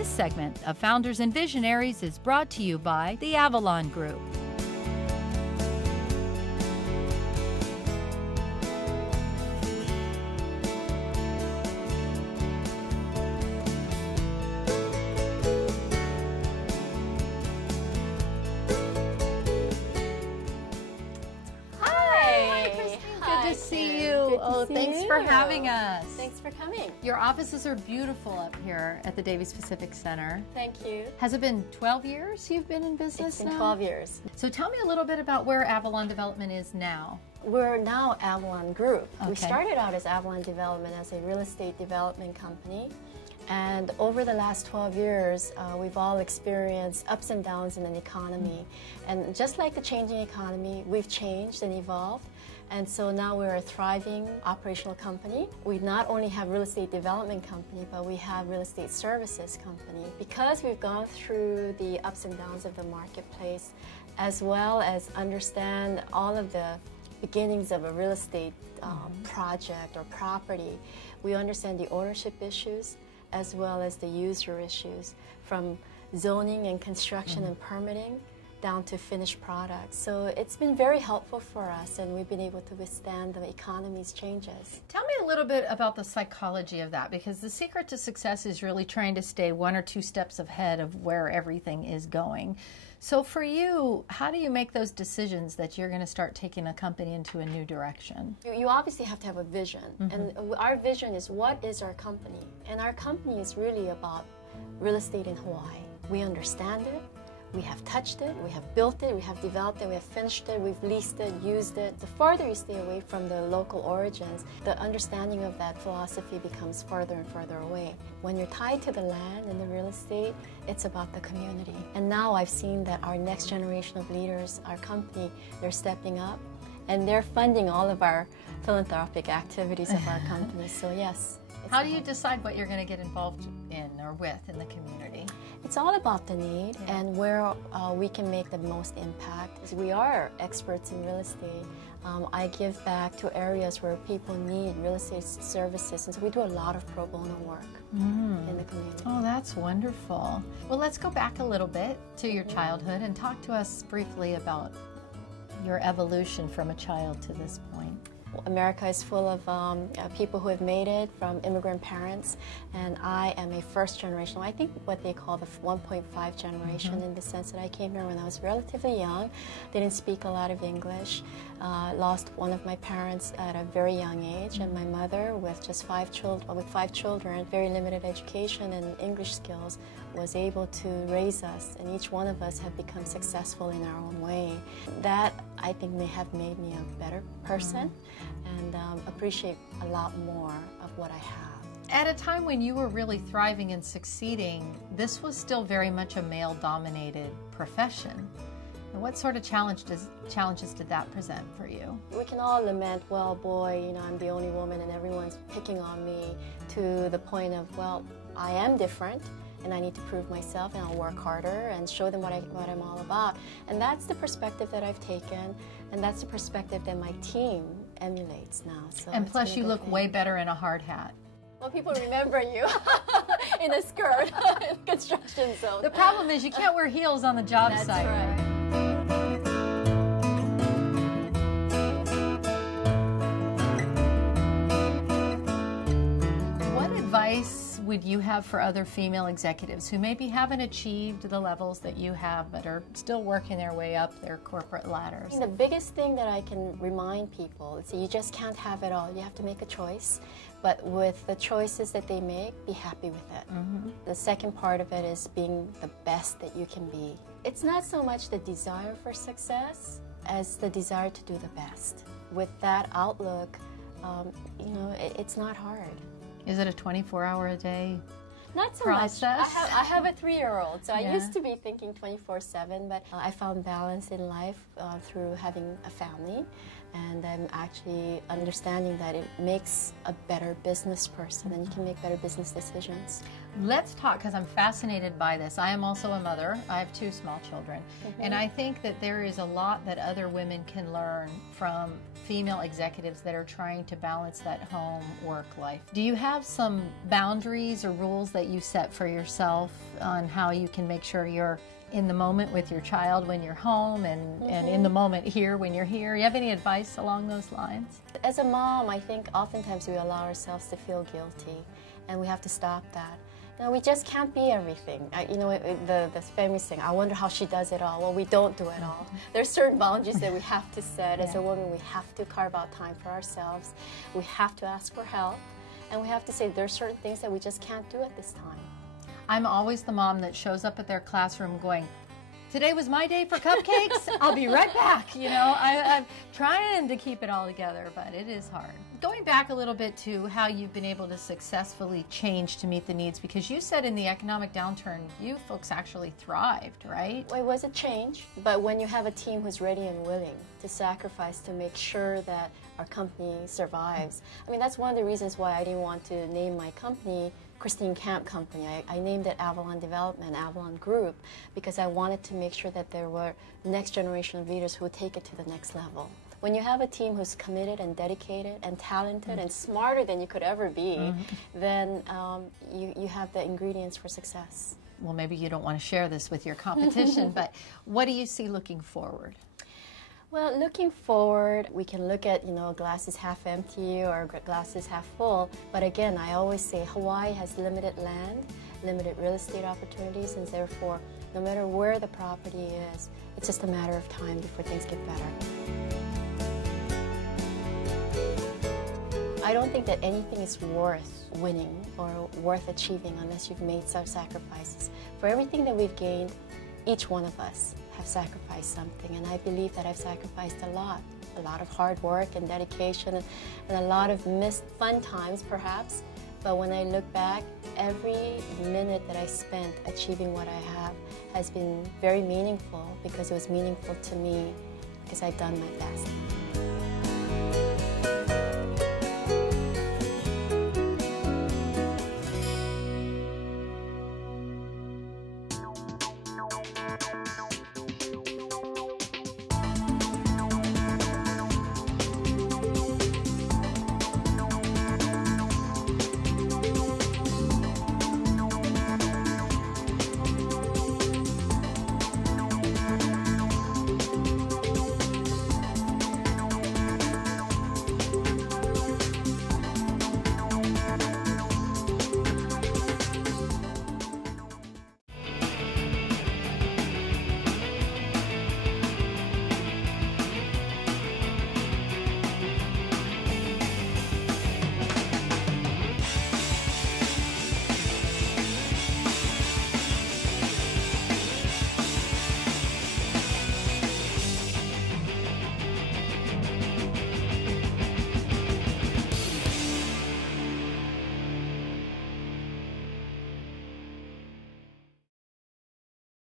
This segment of Founders and Visionaries is brought to you by the Avalon Group. Thanks for having us. Thanks for coming. Your offices are beautiful up here at the Davies Pacific Center. Thank you. Has it been 12 years you've been in business now? It's been 12 years. So tell me a little bit about where Avalon Development is now. We're now Avalon Group. Okay. We started out as Avalon Development as a real estate development company. And over the last 12 years, we've all experienced ups and downs in an economy. And just like the changing economy, we've changed and evolved. And so now we're a thriving operational company. We not only have real estate development company, but we have real estate services company. Because we've gone through the ups and downs of the marketplace, as well as understand all of the beginnings of a real estate project or property, we understand the ownership issues, as well as the user issues, from zoning and construction and permitting down to finished products. So it's been very helpful for us, and we've been able to withstand the economy's changes. Tell me a little bit about the psychology of that, because the secret to success is really trying to stay one or two steps ahead of where everything is going. So for you, how do you make those decisions that you're going to start taking a company into a new direction? You obviously have to have a vision, and our vision is, what is our company? And our company is really about real estate in Hawaii. We understand it. We have touched it, we have built it, we have developed it, we have finished it, we've leased it, used it. The farther you stay away from the local origins, the understanding of that philosophy becomes further and further away. When you're tied to the land and the real estate, it's about the community. And now I've seen that our next generation of leaders, our company, they're stepping up, and they're funding all of our philanthropic activities of our company. So yes. How do you decide what you're going to get involved in or with in the community? It's all about the need and where we can make the most impact. We are experts in real estate. I give back to areas where people need real estate services, and so we do a lot of pro bono work in the community. Oh, that's wonderful. Well, let's go back a little bit to your childhood and talk to us briefly about your evolution from a child to this point. America is full of people who have made it from immigrant parents, and I am a first generation. I think what they call the 1.5 generation, in the sense that I came here when I was relatively young, didn't speak a lot of English, lost one of my parents at a very young age, and my mother, with just 5 children, very limited education and English skills, was able to raise us, and each one of us have become successful in our own way. That, I think, may have made me a better person and appreciate a lot more of what I have. At a time when you were really thriving and succeeding, this was still very much a male-dominated profession. And what sort of challenges did that present for you? We can all lament, well, boy, you know, I'm the only woman and everyone's picking on me, to the point of, well, I am different, and I need to prove myself, and I'll work harder and show them what I'm all about. And that's the perspective that I've taken, and that's the perspective that my team emulates now. So and plus you look way better in a hard hat. Well, people remember you in a skirt in the construction zone. The problem is you can't wear heels on the job site. That's right. What advice would you have for other female executives who maybe haven't achieved the levels that you have but are still working their way up their corporate ladders? The biggest thing that I can remind people is that you just can't have it all. You have to make a choice, but with the choices that they make, be happy with it. The second part of it is being the best that you can be. It's not so much the desire for success as the desire to do the best. With that outlook, you know, it's not hard. Is it a 24-hour-a-day Not so process? much. I have a 3-year-old, so I used to be thinking 24/7, but I found balance in life through having a family, and I'm actually understanding that it makes a better business person, and you can make better business decisions. Let's talk, because I'm fascinated by this. I am also a mother. I have 2 small children, and I think that there is a lot that other women can learn from female executives that are trying to balance that home work life. Do you have some boundaries or rules that you set for yourself on how you can make sure you're in the moment with your child when you're home and in the moment here when you're here? You have any advice along those lines? As a mom, I think oftentimes we allow ourselves to feel guilty, and we have to stop that. You know, we just can't be everything. The famous thing, I wonder how she does it all. Well, we don't do it all. There's certain boundaries that we have to set. As a woman, we have to carve out time for ourselves. We have to ask for help, and we have to say there's certain things that we just can't do at this time. I'm always the mom that shows up at their classroom going, today was my day for cupcakes. I'll be right back. You know, I'm trying to keep it all together, but it is hard. Going back a little bit to how you've been able to successfully change to meet the needs, because you said in the economic downturn, you folks actually thrived, right? Well, it was a change, but when you have a team who's ready and willing to sacrifice to make sure that our company survives. I mean, that's one of the reasons why I didn't want to name my company Christine Camp Company. I named it Avalon Development, Avalon Group, because I wanted to make sure that there were next generation of leaders who would take it to the next level. When you have a team who's committed and dedicated and talented and smarter than you could ever be, then you have the ingredients for success. Well, maybe you don't want to share this with your competition, but what do you see looking forward? Well, looking forward, we can look at, glasses half empty or glasses half full. But again, I always say Hawaii has limited land, limited real estate opportunities, and therefore, no matter where the property is, it's just a matter of time before things get better. I don't think that anything is worth winning or worth achieving unless you've made some sacrifices. For everything that we've gained, each one of us have sacrificed something, and I believe that I've sacrificed a lot of hard work and dedication, and a lot of missed fun times perhaps. But when I look back, every minute that I spent achieving what I have has been very meaningful, because it was meaningful to me, because I've done my best.